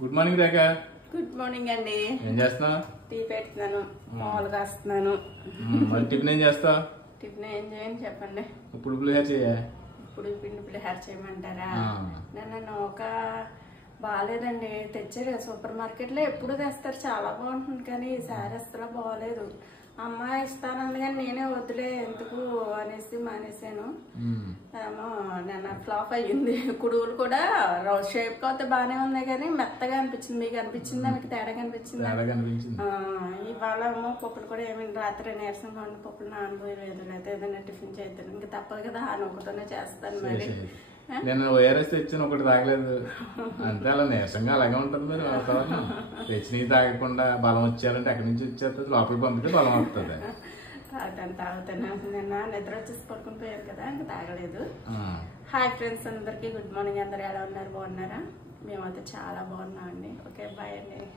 Good morning రేఖ. Good morning అండి. ఏం చేస్తున్నావు? టీ పెడుతున్నాను, మామూలు కాస్తున్నాను. మరి టిఫిన్ ఏం చేస్తావు? టిఫిన్ ఏం చేయని చెప్పండి. ఇప్పుడు పులిహోర చేయ. ఇప్పుడు పిండి పులిహోర చేయమంటారా? నేను ఒక బాగాలేదండి, తెచ్చారు సూపర్ మార్కెట్ లో ఎప్పుడు తెస్తారు, చాలా బాగుంటుంది. కానీ ఈసారి అసలు బాగోలేదు. అమ్మ ఇస్తానంది కానీ నేనే వద్దులే ఎందుకు అనేసి మానేసాను. ఏమో నిన్న ఫ్లాప్ అయ్యింది. కుడువులు కూడా రౌండ్ షేప్ గా అయితే బాగానే ఉన్నాయి కానీ మెత్తగా అనిపించింది. మీకు అనిపించిందా? మీకు తేడా కనిపించిందా? ఇవాళ ఏమో పప్పులు కూడా ఏమైనా రాత్రి నీరసంగా ఉండి పప్పులు నానబోయలేదు. లేకపోతే ఏదైనా టిఫిన్ చేస్తాను, ఇంకా తప్పదు కదా, ఆ నొక్కతోనే చేస్తాను. మరి నేను వైరస్ తెచ్చాను, ఒకటి తాగలేదు అంతే. అలా నీరసంగా అలాగే ఉంటుంది. మరి వాతావరణం తెచ్చి తాగకుండా బలం వచ్చేయాలంటే ఎక్కడి నుంచి వచ్చేస్తుంది, లోపలికి పంపితే బలం వస్తుంది. తాగుతాను. నిన్న నిద్ర వచ్చేసి పడుకుని పోయారు కదా, ఇంకా తాగలేదు. హాయ్ ఫ్రెండ్స్ అందరికి గుడ్ మార్నింగ్. అందరు ఎలా ఉన్నారు? బాగున్నారా? మేమైతే చాలా బాగున్నామండి. ఓకే.